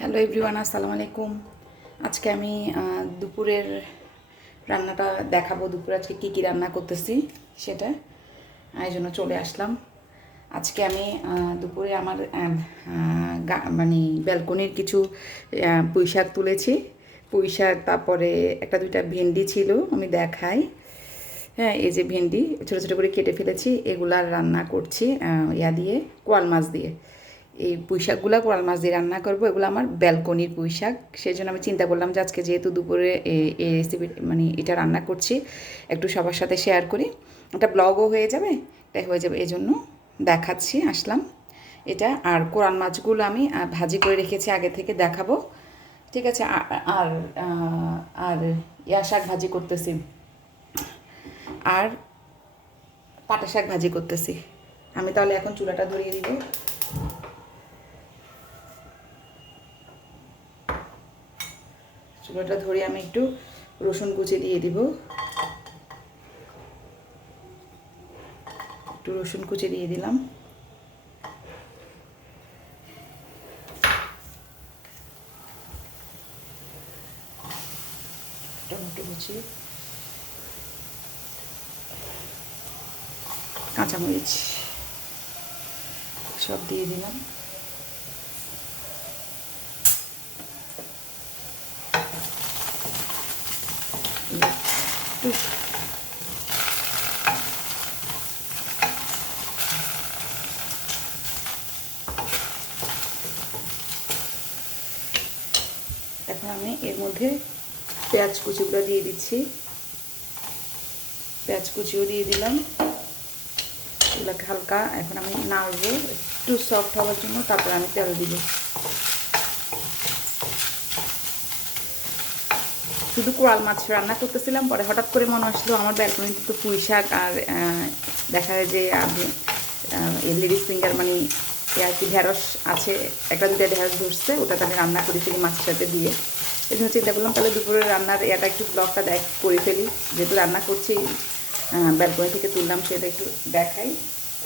Hello everyone, আসসালামু আলাইকুম। আজকে আমি দুপুরের রান্নাটা দেখাবো। দুপুরে আজকে কী কী রান্না করতেছি সেটা এই জন্য চলে আসলাম। আজকে আমি দুপুরে আমার মানে ব্যালকনির কিছু পুঁই শাক তুলেছি। পুঁই শাক, তারপরে একটা দুইটা ভেন্ডি ছিল, আমি দেখাই। হ্যাঁ, এই যে ভেন্ডি ছোটো ছোটো করে কেটে ফেলেছি, এগুলার রান্না করছি ইয়া দিয়ে, কোয়াল মাছ দিয়ে। এই পুঁই শাকগুলো কোরাল মাছ দিয়ে রান্না করবো। এগুলো আমার ব্যালকনির পুঁই শাক, সেই জন্য আমি চিন্তা করলাম যে আজকে যেহেতু দুপুরে এই রেসিপি মানে এটা রান্না করছি, একটু সবার সাথে শেয়ার করি, একটা ব্লগও হয়ে যাবে, তাই হয়ে যাবে, এই জন্য দেখাচ্ছি, আসলাম এটা। আর কোরাল মাছগুলো আমি ভাজি করে রেখেছি আগে থেকে, দেখাবো, ঠিক আছে। আর আর ইয়া শাক ভাজি করতেছি, আর পাটা শাক ভাজি করতেছি। আমি তাহলে এখন চুলাটা ধরিয়ে দিব। চুলাটা ধরে আমি একটু রসুন কুচি দিয়ে দিব, একটু রসুন কুচি দিয়ে দিলাম, টমেটো কুচি, কাঁচামরিচ সব দিয়ে দিলাম। একটু এখন আমি এর মধ্যে পেঁয়াজ কুচিগুলো দিয়ে দিচ্ছি, পেঁয়াজ কুচিও দিয়ে দিলাম। এগুলোকে হালকা এখন আমি নাড়বো একটু সফট হওয়ার জন্য, তারপর আমি তেল দিব। শুধু কোরাল মাছ রান্না করতেছিলাম, পরে হঠাৎ করে মনে আসলো আমার ব্যালকনিতে তো পুঁই শাক আর দেখা যায় যে লেডিস ফিঙ্গার মানে আর কি ঢেঁড়স আছে, একটা দুটো ঢেঁড়স ধরছে, ওটা তাহলে রান্না করে ফেলি মাছের সাথে দিয়ে। এই জন্য চিন্তা করলাম তাহলে দুপুরের রান্নার এটা একটু ব্লগটা করে ফেলি, যেহেতু রান্না করছি, ব্যালকনি থেকে তুললাম, সেটা একটু দেখাই।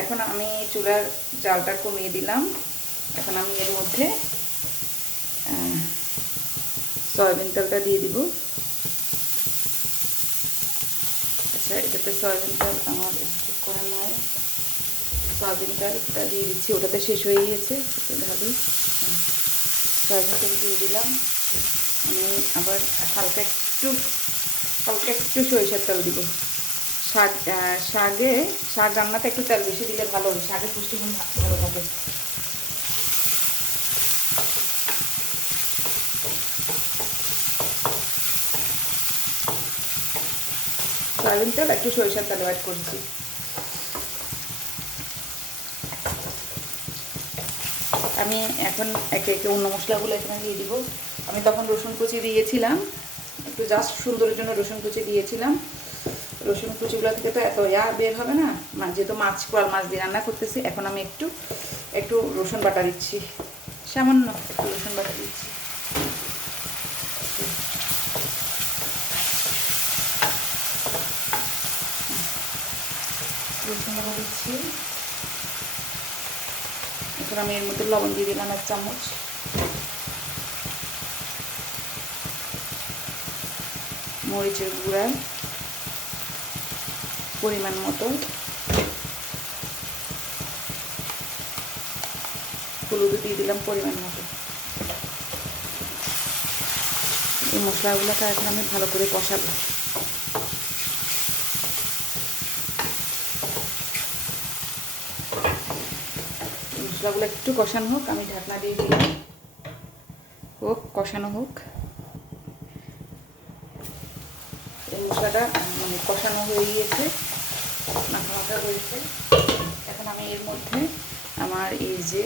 এখন আমি চুলার জালটা কমিয়ে দিলাম। এখন আমি এর মধ্যে সয়াবিন তেলটা দিয়ে দিব। আচ্ছা, এটাতে সয়াবিন তেল আমার ঠিক করা নয়, সয়াবিন তেলটা দিয়ে দিচ্ছি, ওটাতে শেষ হয়ে গিয়েছে, ঢালি। সয়াবিন তেল দিয়ে দিলাম। আমি আবার হালকা একটু সরিষার তেল দিব। শাক রান্নাতে একটু তেল বেশি দিলে ভালো হয়, শাকের পুষ্টিগুণ ভালো থাকে। সয়াবিন তেল একটু সরিষার তেল অ্যাড করছি। আমি এখন একে একে অন্য মশলাগুলো এখানে দিয়ে দিব। আমি তখন রসুন কুচি দিয়েছিলাম, একটু জাস্ট সুন্দরের জন্য রসুন কুচি দিয়েছিলাম। রসুন কুচিগুলো থেকে তো এত বের হবে না, যেহেতু কোরাল মাছ দিয়ে রান্না করতেছি। এখন আমি একটু রসুন বাটা দিচ্ছি, সামান্য একটু রসুন বাটা দিচ্ছি। রসুন বাটা দিচ্ছি। এখন আমি এর মধ্যে লবণ দিয়ে দিলাম 1 চামচ, মরিচের গুঁড়া পরিমাণ মতো, হলুদ দিয়ে দিলাম পরিমাণ মতো। এই মশলাগুলোকে এখন আমি ভালো করে কষাবো। মশলাগুলো একটু কষানো হোক, আমি ঢাকনা দিয়ে দিলাম, কষানো হোক। এই মশলাটা মানে কষানো হয়ে গিয়েছে, মাখা হয়েছে। এখন আমি এর মধ্যে আমার এই যে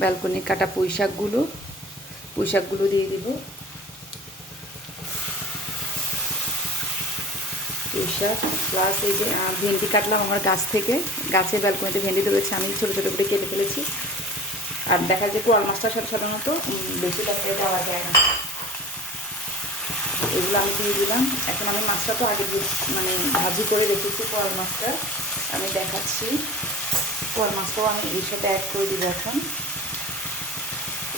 ব্যালকনির কাটা পুঁই শাকগুলো দিয়ে দিব। পুঁই শাক প্লাস এই যে ভেন্ডি কাটলাম আমার গাছের ব্যালকনিতে ভেন্ডি ধরেছে, আমি ছোটো ছোটো করে কেটে ফেলেছি। আর দেখা যায় কোরাল মাছটার সাথে সাধারণত বেশি তরকারি দেওয়া যায় না। এগুলো আমি দিয়ে দিলাম। এখন আমি মাছটা তো আগে মানে ভাজি করে রেখেছি, কোরাল মাছটা আমি দেখাচ্ছি। কোরাল মাছটাও আমি এর সাথে অ্যাড করে দিব এখন।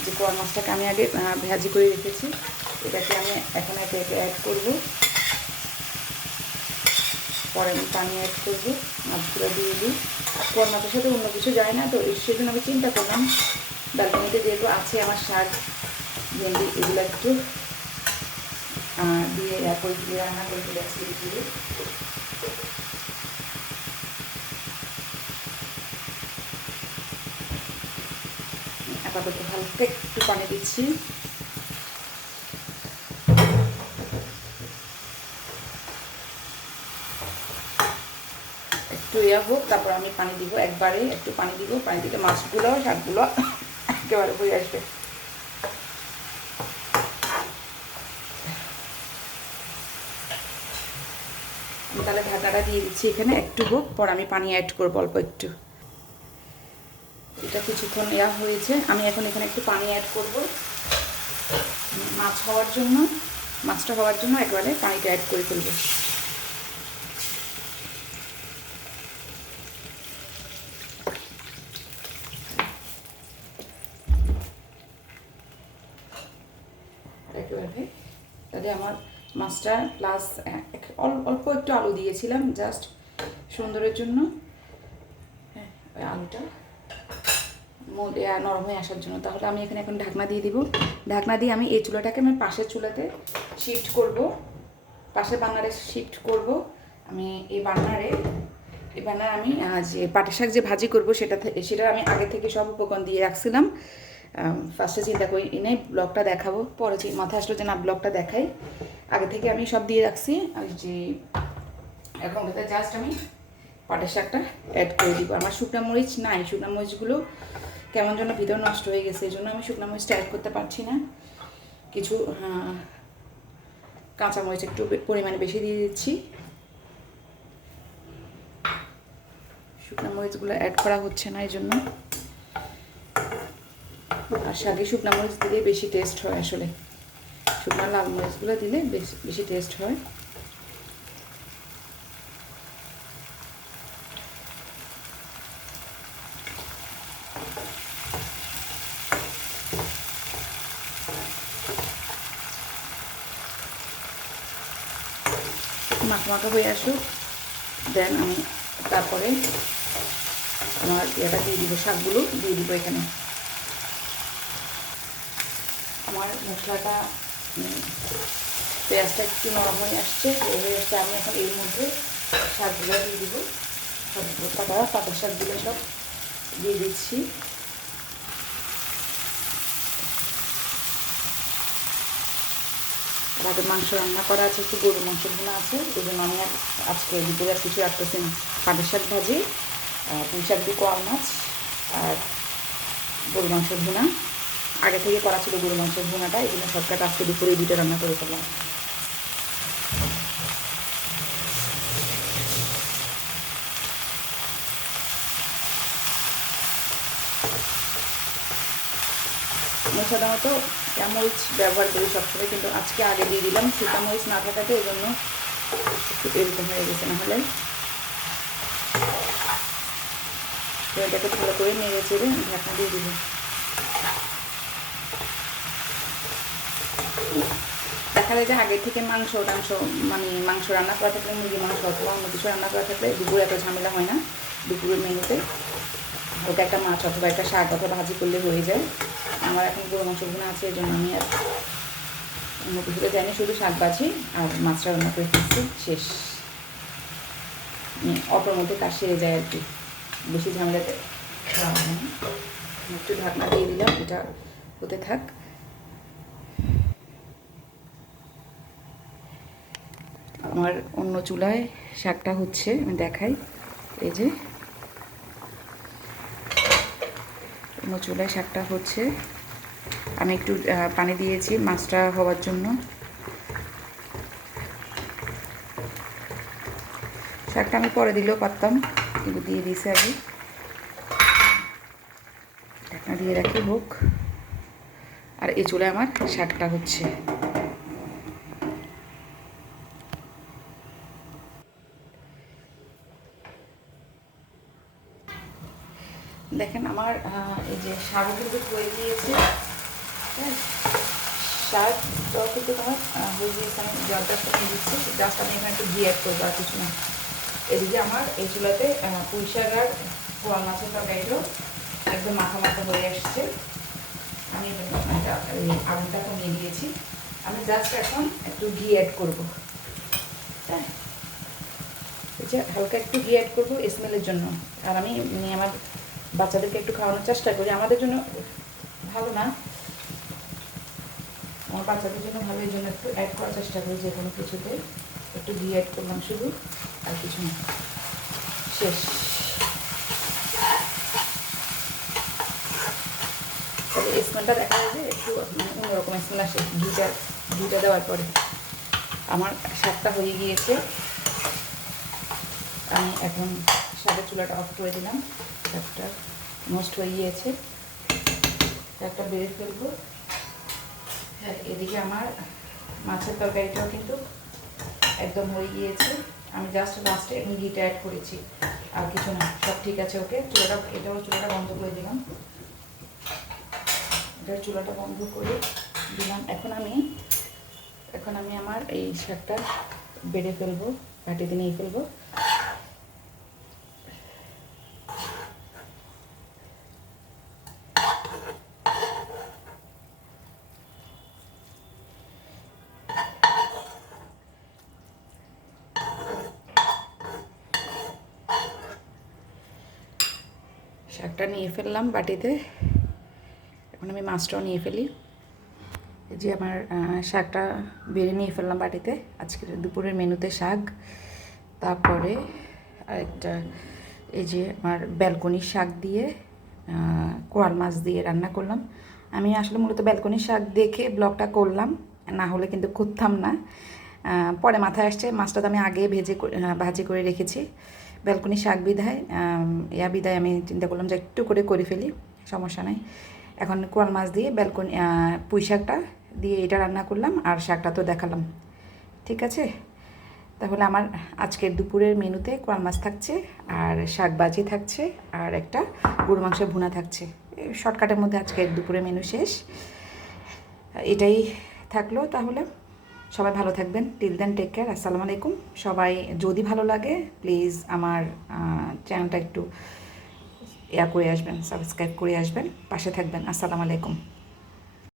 যে কোয়া মাছটাকে আমি আগে ভাজি করে রেখেছি, এটাকে আমি এখন একে একে অ্যাড করবো। পরে আমি পানি অ্যাড করবো, মাছগুলো দিয়ে দিই। কোয়া মাছের সাথে অন্য কিছু যায় না, তো সেজন্য আমি চিন্তা করলাম ব্যালকনিতে যেহেতু আছে আমার শাক, ভেন্ডি, এগুলো একটু দিয়ে করে দিয়ে রান্না করে ফেলেছি দিয়ে। আপাতত হালকা একটু পানি দিচ্ছি। একটু হোক, তারপর আমি পানি দিব, একবারে একটু পানি দিব। পানি দিলে মাছগুলো শাকগুলো একেবারে হয়ে আসবে। আমি তাহলে ঢাকাটা দিয়ে দিচ্ছি এখানে, একটু হোক, পর আমি পানি অ্যাড করবো অল্প একটু। এটা কিছুক্ষণ হয়েছে, আমি এখন এখানে একটু পানি অ্যাড করব মাছ হওয়ার জন্য, মাছটা হওয়ার জন্য একবারে পানিটা অ্যাড করে ফেলবো। একেবারে তাহলে আমার মাছটা প্লাস অল্প একটু আলু দিয়েছিলাম জাস্ট সুন্দরের জন্য, হ্যাঁ ওই আলুটা নরম হয়ে আসার জন্য। তাহলে আমি এখানে এখন ঢাকনা দিয়ে দিব। ঢাকনা দিয়ে আমি এই চুলাটাকে আমি পাশের চুলাতে শিফট করব, পাশের বার্নারে শিফট করব। আমি এই বার্নারে আমি যে পাটের শাক যে ভাজি করব সেটা আমি আগে থেকে সব উপকরণ দিয়ে রাখছিলাম। ফার্স্টে চিন্তা করি এনে ব্লগটা দেখাবো, পরে মাথায় আসলো যে না ব্লগটা দেখাই, আগে থেকে আমি সব দিয়ে রাখছি। আর যে এখন জাস্ট আমি পাটের শাকটা অ্যাড করে দিব। আমার শুকনো মরিচ নাই, শুকনো মরিচগুলো কেমন যেন ভিতর নষ্ট হয়ে গেছে, এই জন্য আমি শুকনো মরিচটা অ্যাড করতে পারছি না। কিছু কাঁচা মরিচ একটু পরিমাণে বেশি দিয়ে দিচ্ছি। শুকনো মরিচগুলো অ্যাড করা হচ্ছে না এই জন্য। আর শাকে শুকনো মরিচ দিলে বেশি টেস্ট হয়, আসলে শুকনো লাল মরিচগুলো দিলে বেশি টেস্ট হয়। মাখা হয়ে আসুক, দেন আমি তারপরে আমার ইয়েটা দিয়ে দিব, শাকগুলো দিয়ে দিব এখানে। আমার মশলাটা পেঁয়াজটা একটু নরম হয়ে আসছে, হয়ে আসছে। আমি এখন এর মধ্যে শাকগুলো দিয়ে দিব, সব পাতা শাকগুলো সব দিয়ে দিচ্ছি। রাতে মাংস রান্না করা আছে, একটু গরুর মাংস ভুনা আছে, এই জন্য আমি আজকে দুপুরে আর কিছু রাখতেছি না। পাটের শাক ভাজি, পুঁই শাক দিয়ে কোয়াল মাছ আর গরুর মাংস ভুনা আগে থেকে করা ছিল। গরুর মাংসের ভুনাটা এই জন্য সবকাটা আজকে দুপুরে দুটো রান্না করে ফেললাম। আমি সাধারণত মরিচ ব্যবহার করি সবসময়, কিন্তু আজকে আগে দিয়ে দিলাম, শুকনো মরিচ না থাকাতে এই জন্য একটু এরকম হয়ে গেছে। নাহলে এটাকে ভালো করে নেড়ে চেড়ে ঢাকনা দিয়ে দিব। দেখা যায় যে আগে থেকে মাংস মানে মাংস রান্না করা থাকলে, মুরগি মাংস অথবা অন্য কিছু রান্না করা থাকলে দুপুরে এত ঝামেলা হয় না। দুপুরের মেনুতে হালকা একটা মাছ অথবা একটা শাক অথবা ভাজি করলে হয়ে যায়। আমার এখন গরু মাংস ভুনা আছে, এই জন্য আমি আর অন্য কিছুতে যাইনি, শুধু শাক ভাজি আর মাছটা রান্না করে ফেলছি, শেষ। অটোর মধ্যে কাজ সেরে যায় আর কি, বেশি ঝামেলাতে একটু ঢাকনা দিয়ে দিলাম, এটা হতে থাক। আমার অন্য চুলায় শাকটা হচ্ছে, আমি দেখাই। এই যে অন্য চুলায় শাকটা হচ্ছে, আমি একটু পানি দিয়েছি মাছটা হওয়ার জন্য। শাকটা আমি পরে দিলেও পারতাম, কিন্তু দিয়ে দিয়েছি আগে। ঢাকনা দিয়ে রাখি হোক। আর এই চুলায় আমার শাকটা হচ্ছে। দেখেন আমার এই যে শাকও কিন্তু হয়ে গিয়েছে, শাকটাও কিন্তু তোমার হয়ে গিয়েছে, আমি জলটা নিয়ে দিচ্ছি, জাস্ট আমি এখানে একটু ঘি অ্যাড করবো আর কিছু না। এদিকে আমার এই চুলাতে পুঁই শাক আর পোয়া মাছের তরকারিটাও একদম মাখা মাখা হয়ে আসছে। আমি এই আগুনটা কমিয়ে দিয়েছি, আমি জাস্ট এখন একটু ঘি অ্যাড করবো। হ্যাঁ, এই যে হালকা একটু ঘি অ্যাড করবো স্মেলের জন্য। আর আমি আমার বাচ্চাদেরকে একটু খাওয়ানোর চেষ্টা করি, আমাদের জন্য ভালো না, আমার বাচ্চাদের জন্য ভালো, এই জন্য একটু অ্যাড করার চেষ্টা করি যে কোনো কিছুতে। একটু ঘি অ্যাড করলাম শুধু, আর কিছু না, শেষ। তবে স্মেলটা দেখা যায় যে একটু মানে অন্যরকম স্মেল আসে ঘিটা দেওয়ার পরে। আমার শাকটা হয়ে গিয়েছে, আমি এখন শাকের চুলাটা অফ করে দিলাম। শাকটা নষ্ট হয়ে গিয়েছে, শাকটা বেড়ে ফেলবো। হ্যাঁ, এদিকে আমার মাছের তরকারিটাও কিন্তু একদম হয়ে গিয়েছে, আমি জাস্ট লাস্টে ঘিটা অ্যাড করেছি, আর কিছু না, সব ঠিক আছে। ওকে, চুলাটা বন্ধ করে দিলাম, এটার চুলাটা বন্ধ করে দিলাম। এখন আমি আমার এই শাকটা বেড়ে ফেলবো, বাটিতে নিয়ে ফেলবো। শাকটা নিয়ে ফেললাম বাটিতে, এখন আমি মাছটাও নিয়ে ফেলি। এই যে আমার শাকটা বেড়ে নিয়ে ফেললাম বাটিতে। আজকের দুপুরের মেনুতে শাক, তারপরে আরেকটা এই যে আমার ব্যালকনির শাক দিয়ে কোরাল মাছ দিয়ে রান্না করলাম। আমি আসলে মূলত ব্যালকনির শাক দেখে ব্লগটা করলাম, না হলে কিন্তু করতাম না। পরে মাথায় আসছে মাছটা তো আমি আগে ভাজি করে রেখেছি, ব্যালকনির শাক বিধায় বিধায় আমি চিন্তা করলাম যে একটু করে ফেলি, সমস্যা নাই। এখন কোরাল মাছ দিয়ে পুঁই শাকটা দিয়ে এটা রান্না করলাম, আর শাকটা তো দেখালাম। ঠিক আছে, তাহলে আমার আজকের দুপুরের মেনুতে কোরাল মাছ থাকছে, আর শাক ভাজি থাকছে, আর একটা গরু মাংসের ভুনা থাকছে। শর্টকাটের মধ্যে আজকের দুপুরের মেনু শেষ, এটাই থাকলো। তাহলে সবাই ভালো থাকবেন, টিল দেন টেক কেয়ার, আসসালামু আলাইকুম। সবাই যদি ভালো লাগে প্লিজ আমার চ্যানেলটা একটু করে আসবেন, সাবস্ক্রাইব করে আসবেন, পাশে থাকবেন। আসসালামু আলাইকুম।